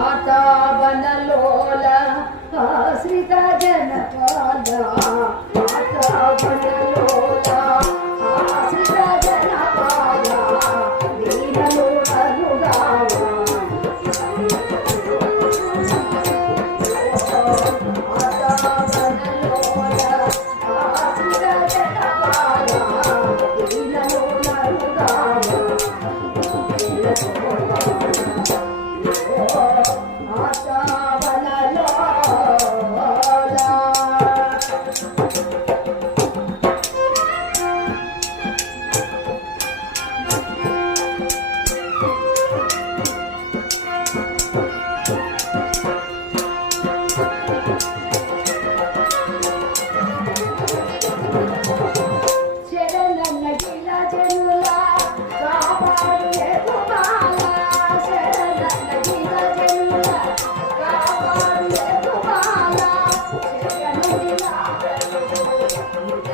ఆతావనలోల ఆశ్రిత జనపా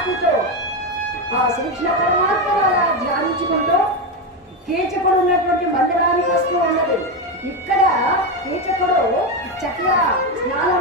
ఆసక్తితో ఆ శ్రీకృష్ణ పరమాత్మ అలా ధ్యానించుకుంటూ కేచకుడు ఉన్నటువంటి మందిరానికి వస్తూ ఉన్నది. ఇక్కడ కేచకుడు చక్కగా స్నానం